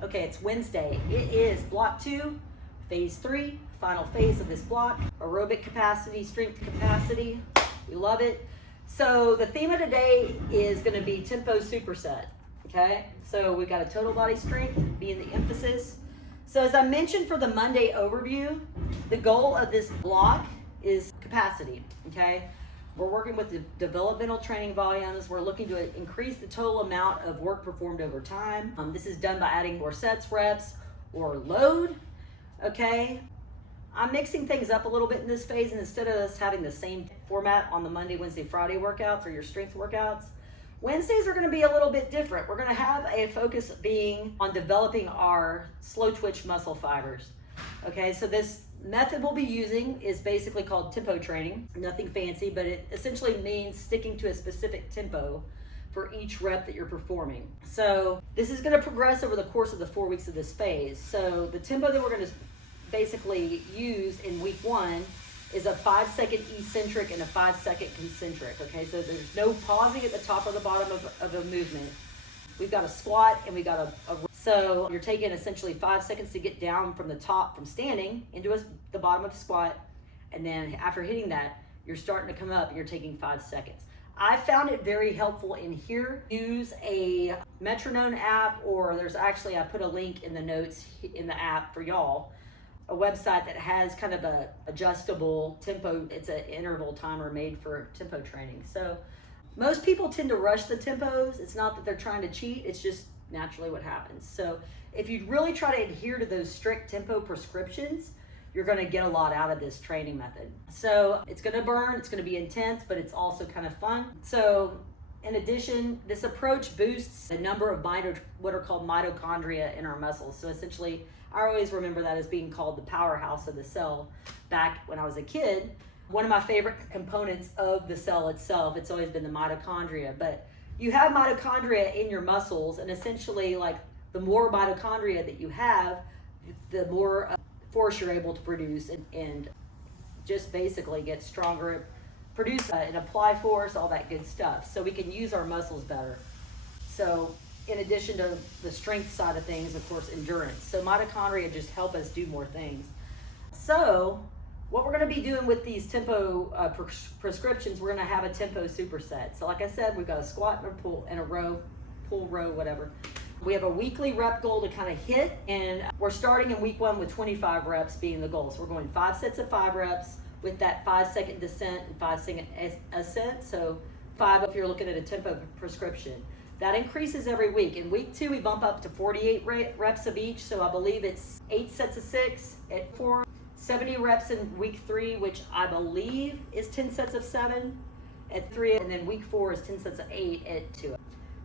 Okay, it's Wednesday. It is block 2, phase 3, final phase of this block. Aerobic capacity, strength capacity. We love it. So the theme of today is going to be Tempo Superset. Okay, so we've got a total body strength being the emphasis. So as I mentioned for the Monday overview, the goal of this block is capacity. Okay, we're working with the developmental training volumes. We're looking to increase the total amount of work performed over time. This is done by adding more sets, reps, or load. Okay, I'm mixing things up a little bit in this phase, and instead of us having the same format on the Monday, Wednesday, Friday workouts or your strength workouts, Wednesdays are going to be a little bit different. We're going to have a focus being on developing our slow twitch muscle fibers. Okay, so this method we'll be using is basically called tempo training. Nothing fancy, but it essentially means sticking to a specific tempo for each rep that you're performing. So this is going to progress over the course of the 4 weeks of this phase. So the tempo that we're going to basically use in week 1 is a 5-second eccentric and a 5-second concentric. Okay, so there's no pausing at the top or the bottom of a movement. We've got a squat and we got a so you're taking essentially 5 seconds to get down from the top from standing into the bottom of a squat, and then after hitting that, you're starting to come up and you're taking 5 seconds. I found it very helpful in here. Use a metronome app, or there's actually, I put a link in the notes in the app for y'all, a website that has kind of a adjustable tempo. It's an interval timer made for tempo training. So most people tend to rush the tempos. It's not that they're trying to cheat, it's just naturally what happens. So if you really try to adhere to those strict tempo prescriptions, you're going to get a lot out of this training method. So it's going to burn, it's going to be intense, but it's also kind of fun. So in addition, this approach boosts the number of what are called mitochondria in our muscles. So essentially, I always remember that as being called the powerhouse of the cell. Back when I was a kid, one of my favorite components of the cell itself, it's always been the mitochondria. But you have mitochondria in your muscles, and essentially, like, the more mitochondria that you have, the more force you're able to produce and just basically get stronger, produce and apply force, all that good stuff. So we can use our muscles better. So in addition to the strength side of things, of course, endurance. So mitochondria just help us do more things. So what we're going to be doing with these tempo prescriptions, we're going to have a tempo superset. So like I said, we've got a squat and a pull and a row, pull, row, whatever. We have a weekly rep goal to kind of hit, and we're starting in week 1 with 25 reps being the goal. So we're going 5 sets of 5 reps with that 5-second descent and 5-second ascent. So 5 if you're looking at a tempo prescription. That increases every week. In week 2, we bump up to 48 reps of each. So I believe it's 8 sets of 6 at 4. 70 reps in week 3, which I believe is 10 sets of 7 at 3, and then week 4 is 10 sets of 8 at 2.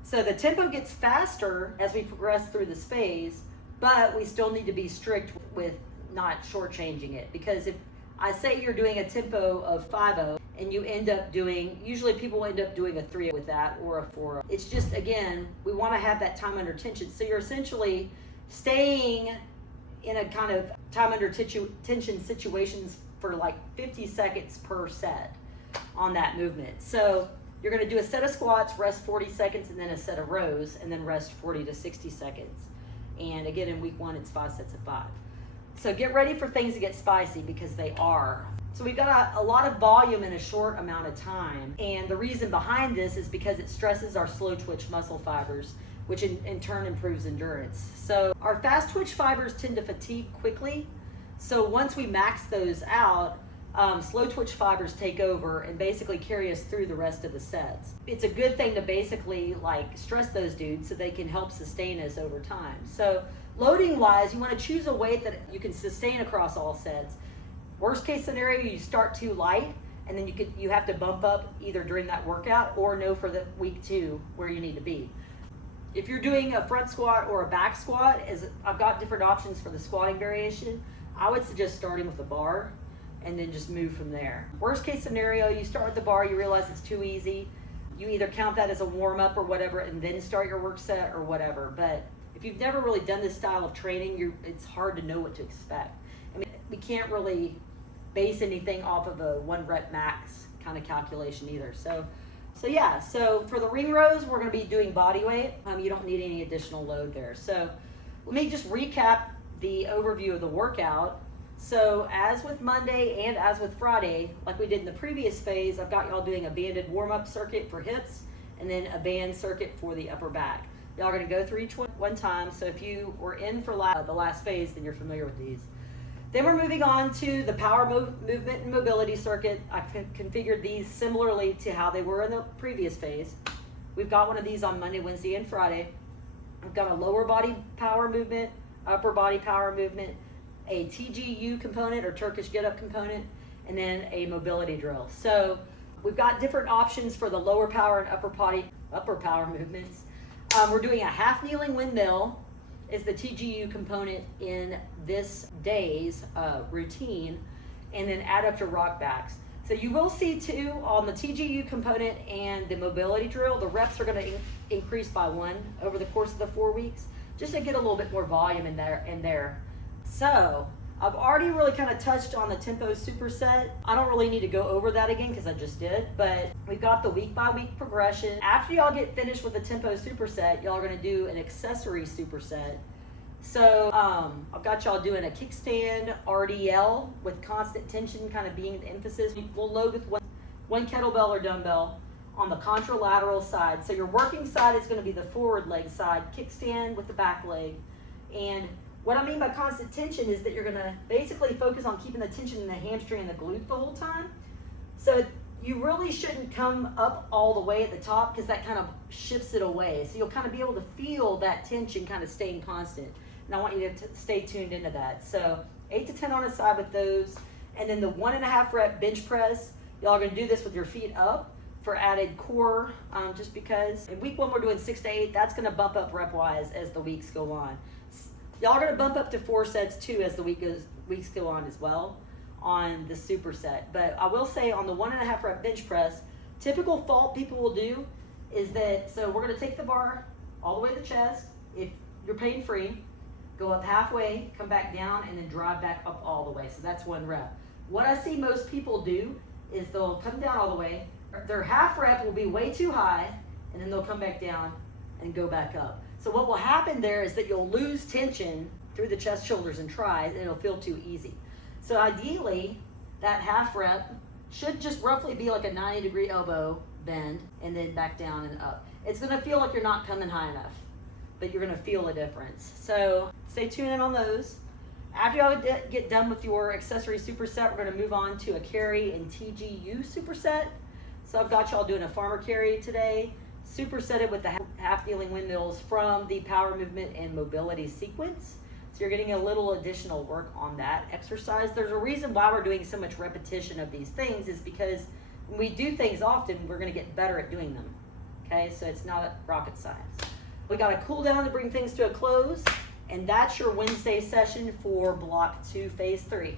So the tempo gets faster as we progress through this phase, but we still need to be strict with not shortchanging it, because if I say you're doing a tempo of 5-0 and you end up doing, usually people end up doing a 3 with that or a 4. It's just, again, we want to have that time under tension. So you're essentially staying in a kind of time under tension situations for like 50 seconds per set on that movement. So you're going to do a set of squats, rest 40 seconds, and then a set of rows, and then rest 40 to 60 seconds. And again, in week 1, it's 5 sets of 5. So get ready for things to get spicy, because they are. So we've got a lot of volume in a short amount of time. And the reason behind this is because it stresses our slow twitch muscle fibers, which in turn improves endurance. So our fast twitch fibers tend to fatigue quickly. So once we max those out, slow twitch fibers take over and basically carry us through the rest of the sets. It's a good thing to basically like stress those dudes so they can help sustain us over time. So loading wise, you want to choose a weight that you can sustain across all sets. Worst case scenario, you start too light, and then you have to bump up either during that workout or know for the week 2 where you need to be. If you're doing a front squat or a back squat, I've got different options for the squatting variation. I would suggest starting with the bar and then just move from there. Worst case scenario, you start with the bar, you realize it's too easy. You either count that as a warm up or whatever, and then start your work set or whatever. But if you've never really done this style of training, it's hard to know what to expect. I mean, we can't really base anything off of a 1 rep max kind of calculation either. So yeah, so for the ring rows, we're going to be doing body weight. You don't need any additional load there. So Let me just recap the overview of the workout. So as with Monday and as with Friday, like we did in the previous phase, I've got y'all doing a banded warm-up circuit for hips and then a band circuit for the upper back. Y'all are gonna go through each one time, so if you were in for the last phase, then you're familiar with these. Then we're moving on to the power movement and mobility circuit. I configured these similarly to how they were in the previous phase. We've got one of these on Monday, Wednesday, and Friday. We've got a lower body power movement, upper body power movement, a TGU component or Turkish get-up component, and then a mobility drill. So we've got different options for the lower power and upper power movements. We're doing a half kneeling windmill is the TGU component in this day's routine, and then adductor rock backs. So you will see too on the TGU component and the mobility drill, the reps are going to increase by 1 over the course of the 4 weeks, just to get a little bit more volume in there. So I've already really kind of touched on the Tempo Superset. I don't really need to go over that again because I just did, but we've got the week by week progression. After y'all get finished with the Tempo Superset, y'all are going to do an accessory superset. So I've got y'all doing a kickstand RDL with constant tension kind of being the emphasis. We'll load with one kettlebell or dumbbell on the contralateral side. So your working side is going to be the forward leg side, kickstand with the back leg. And what I mean by constant tension is that you're going to basically focus on keeping the tension in the hamstring and the glute the whole time. So you really shouldn't come up all the way at the top because that kind of shifts it away. So you'll kind of be able to feel that tension kind of staying constant. And I want you to stay tuned into that. So 8 to 10 on a side with those. And then the 1.5 rep bench press. Y'all are going to do this with your feet up for added core, just because. In week 1, we're doing 6 to 8. That's going to bump up rep-wise as the weeks go on. Y'all are going to bump up to 4 sets too as the weeks go on as well on the superset. But I will say on the 1.5 rep bench press, typical fault people will do is that, so we're going to take the bar all the way to the chest. If you're pain free, go up halfway, come back down, and then drive back up all the way. So that's 1 rep. What I see most people do is they'll come down all the way. Their half rep will be way too high, and then they'll come back down and go back up. So what will happen there is that you'll lose tension through the chest, shoulders, and tries, and it'll feel too easy. So ideally, that half rep should just roughly be like a 90-degree elbow bend, and then back down and up. It's gonna feel like you're not coming high enough, but you're gonna feel a difference. So stay tuned in on those. After y'all get done with your accessory superset, we're gonna move on to a carry and TGU superset. So I've got y'all doing a farmer carry today, supersetted with the half kneeling windmills from the power movement and mobility sequence. So you're getting a little additional work on that exercise. There's a reason why we're doing so much repetition of these things is because when we do things often, we're gonna get better at doing them. Okay, so it's not rocket science. We got a cool down to bring things to a close, and that's your Wednesday session for block 2, phase 3.